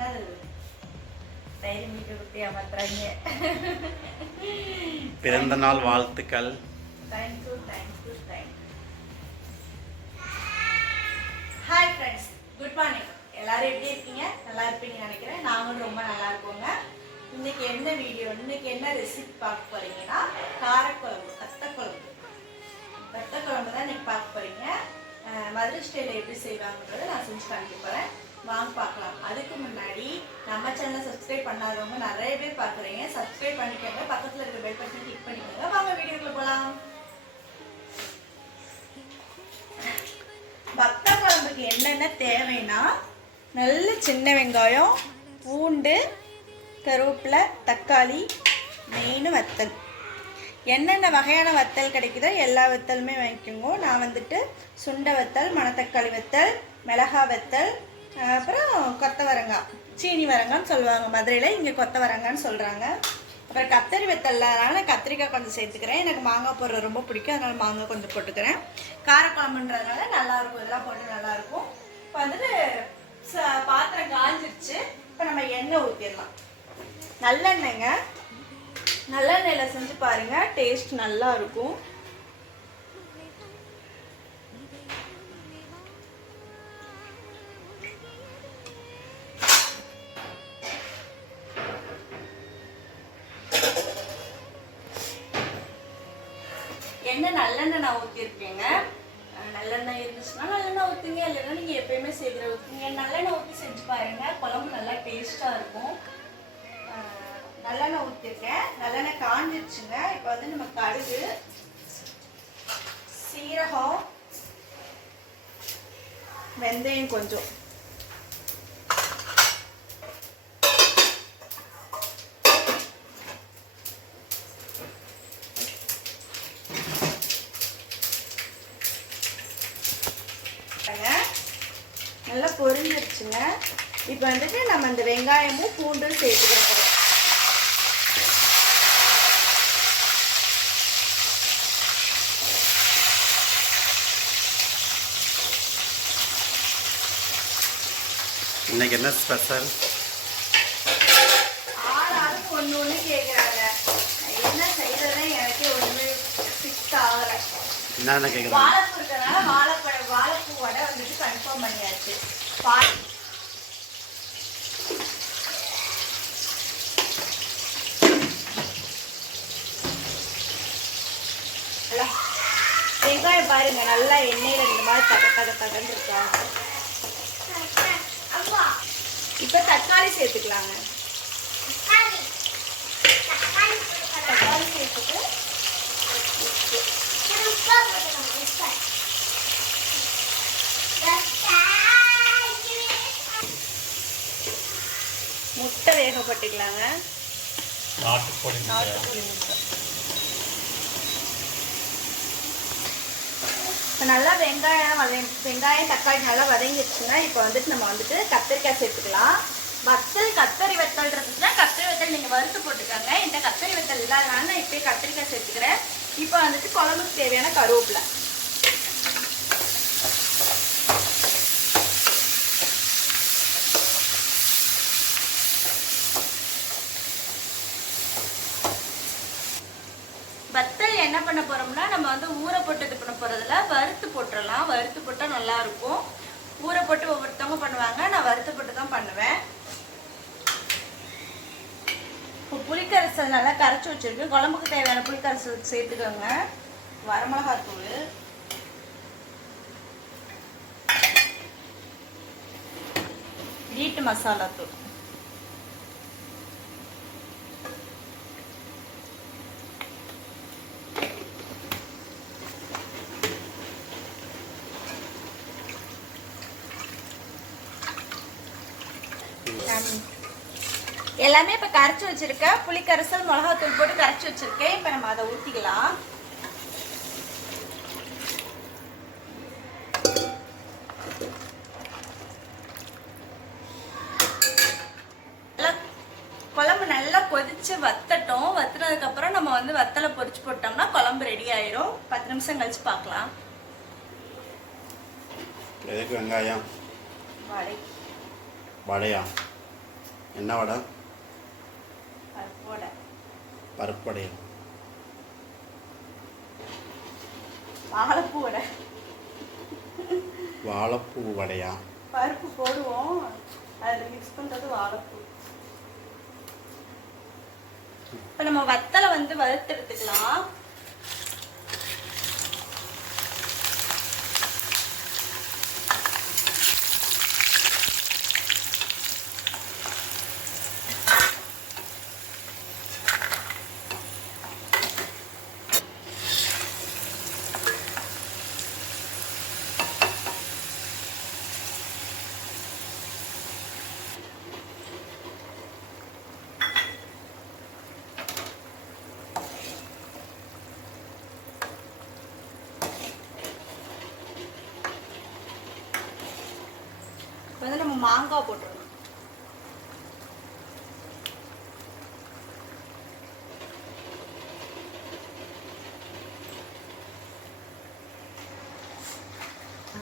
என்னது டைரி மீட்டு குட்டி அமர்த்துறாங்க. பிறந்த நாள் வாழ்த்துக்கள். Thank you. Hi friends, good morning. எல்லாரும் எப்படி இருக்கீங்க? நல்லா இருப்பீங்கன்னு நினைக்கிறேன். நாங்களும் ரொம்ப நல்லா இருக்கோங்க. இன்னைக்கு என்ன வீடியோ, இன்னைக்கு என்ன ரெசிபி பார்க்க போறீங்கன்னா காரக்குழம்பு, வத்தக்குழம்பு தான் இன்னைக்கு பார்க்க போறீங்க. மதுரை ஸ்டைலில் எப்படி செய்வாங்கன்றதை நான் செஞ்சு காமிக்க போறேன். வாங்க பார்க்கலாம். அதுக்கு முன்னாடி நம்ம சேனலை சப்ஸ்கிரைப் பண்ணாதவங்க நிறைய பேர் பார்க்குறீங்க. சப்ஸ்கிரைப் பண்ணிக்கோங்க, பக்கத்தில் இருக்கிற பெல் பட்டன் கிளிக் பண்ணிக்கோங்க. வாங்க வீடியோக்குள்ள போகலாம். வத்தக்குழம்புக்கு என்னென்ன தேவைன்னா, நல்ல சின்ன வெங்காயம், பூண்டு, கருவேப்பிலை, தக்காளி, மெயின் வத்தல். என்னென்ன வகையான வத்தல் கிடைக்குதோ எல்லா வத்தலுமே வாங்கிக்கோங்க. நான் வந்துட்டு சுண்டை வத்தல், மணத்தக்காளி வத்தல், மிளகா வத்தல், அப்புறம் கொத்தவரங்காய், சீனி வரங்கான்னு சொல்லுவாங்க மதுரையில், இங்கே கொத்தவரங்கான்னு சொல்கிறாங்க. அப்புறம் கத்தரி வத்தல், அதனால் கத்திரிக்காய் கொஞ்சம் சேர்த்துக்கிறேன். எனக்கு மாங்காய் போடுறது ரொம்ப பிடிக்கும், அதனால் மாங்காய் கொஞ்சம் போட்டுக்கிறேன். காரக்குழம்புன்றதுனால நல்லாயிருக்கும், இதெல்லாம் போட்டு நல்லாயிருக்கும். இப்போ வந்துட்டு பாத்திரம் காஞ்சிருச்சு. இப்போ நம்ம எண்ணெய் ஊற்றிடலாம். நல்லெண்ணெய்ங்க, நல்லெண்ணெயில் செஞ்சு பாருங்கள், டேஸ்ட் நல்லா இருக்கும். எண்ணெய் நல்லெண்ணெய் நான் ஊற்றிருக்கேங்க. நல்லெண்ணெய் இருந்துச்சுன்னா நல்லெண்ணெய் ஊற்றுங்க, இல்லைன்னா நீங்கள் எப்பயுமே சேர்க்குற ஊற்றுங்க. நல்லெண்ணெய் ஊற்றி செஞ்சு பாருங்கள், குழம்பு நல்லா டேஸ்ட்டாக இருக்கும். நல்லெண்ணெய் ஊற்றிருக்கேன், நல்லெண்ணெய் காஞ்சிருச்சுங்க. இப்போ வந்து நம்ம கடுகு, சீரகம், வெந்தயம் கொஞ்சம், நல்லா பொரிஞ்சிருச்சுங்க. இப்போ வந்துட்டு நம்ம இந்த வெங்காயமும் பூண்டும் சேர்த்துக்கிறோம். இன்னைக்கு என்ன ஸ்பெஷல்? ஆளாளுக்கு ஒன்று கேட்குறாங்க. என்ன செய்யறதுன்னா எனக்கே ஒன்றுமே ஃபிக்ஸ் ஆகலை. என்னென்ன கேட்குறாங்க? வாழைப்பூ இருக்கிறதுனால வாழைப்பூ வடை வந்துட்டு கன்ஃபார்ம் பண்ணியாச்சு. வெங்காயம் பாருங்க, நல்லா எண்ணெயில் இந்த மாதிரி தகன்னு இருக்காங்க. இப்போ தக்காளி சேர்த்துக்கலாங்க. தக்காளி சேர்த்துட்டு முட்டை வேகப்பட்டுக்கலாங்க. நாட்டுக்கோழி முட்டை. இப்போ நல்லா வெங்காயம் தக்காளி நல்லா வதங்கிடுச்சுன்னா இப்போ வந்துட்டு நம்ம வந்துட்டு கத்திரிக்காய் சேர்த்துக்கலாம். கத்தரி வத்தல்ன்றதுன்னா கத்திரி வத்தல் நீங்கள் வறுத்து போட்டுக்கோங்க. இந்த கத்தரி வத்தல் இல்லாதனால நான் இப்போயே கத்திரிக்காய் சேர்த்துக்கிறேன். இப்போ வந்துட்டு குழம்புக்கு தேவையான கருவேப்பிலை, வத்தல் என்ன பண்ண போறோம்னா, நம்ம வந்து ஊற போட்டு இது பண்ண போறதுல வறுத்து போட்டுடலாம். வறுத்து போட்டால் நல்லா இருக்கும். ஊற போட்டு ஒவ்வொருத்தவங்க பண்ணுவாங்க, நான் வறுத்து போட்டு தான் பண்ணுவேன். இப்போ புளிக்கரைசல் நல்லா கரைச்சி வச்சிருக்கு. குழம்புக்கு தேவையான புளிக்கரைசல் சேர்த்துக்கோங்க. வரமிளகாத்தூள், வீட்டு மசாலா தூள், எல்லாமே இப்போ கரைச்சி வச்சிருக்கேன். புளிக்கரைசல், மிளகாத்தூள் போட்டு கரைச்சி வச்சிருக்கேன். இப்போ நம்ம அதை ஊற்றிக்கலாம். குழம்பு நல்லா கொதிச்சு வத்தட்டும். வத்துனதுக்கப்புறம் நம்ம வந்து வத்தலை பொரிச்சு போட்டோம்னா குழம்பு ரெடி ஆயிரும். 10 நிமிஷம் கழிச்சு பார்க்கலாம். வெங்காயம் வடையா? என்ன வடை? பருப்பு வடை. பருப்பு வடையா? வாழைப்பூ வடை. வாழைப்பூ வடையா? பருப்பு போடுவோம், அதில் மிக்ஸ் பண்ணுறது வாழைப்பூ. இப்போ நம்ம வத்தலை வந்து வறுத்து எடுத்துக்கலாம். இப்போ வந்து நம்ம மாங்காய் போட்டுருவோம்.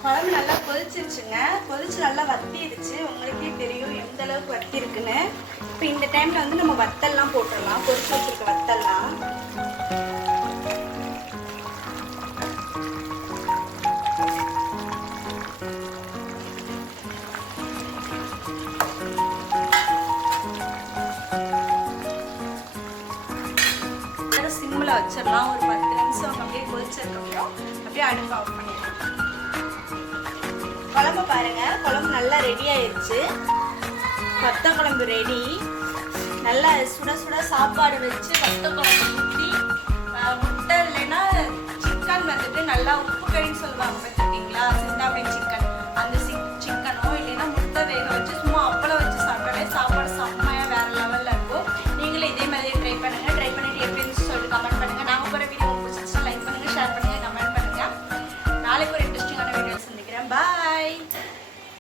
குழம்பு நல்லா கொதிச்சிருச்சுங்க. கொதிச்சு நல்லா வத்திடுச்சு. உங்களுக்கே தெரியும் எந்த அளவுக்கு வத்தி இருக்குன்னு. இப்போ இந்த டைம்ல வந்து நம்ம வத்தல்லாம் போட்டுடலாம். கொதிச்சு வச்சிருக்க வத்தல்லாம் சிம்மில் வச்சிடலாம். ஒரு 10 நிமிஷம் அப்படியே கொதிச்சதுக்கப்புறம் அப்படியே அடுப்பு ஆஃப் பண்ணிடலாம். குழம்பு பாருங்க, குழம்பு நல்லா ரெடி ஆயிடுச்சு. வத்த குழம்பு ரெடி. நல்லா சுட சுட சாப்பாடு வச்சு வத்த குழம்பு ஊற்றி முட்டை இல்லைன்னா சிக்கன் வந்துட்டு நல்லா உப்பு கறின்னு சொல்லுவாங்க பார்த்துக்கிங்களா, சிந்தாப்படி சிக்கன்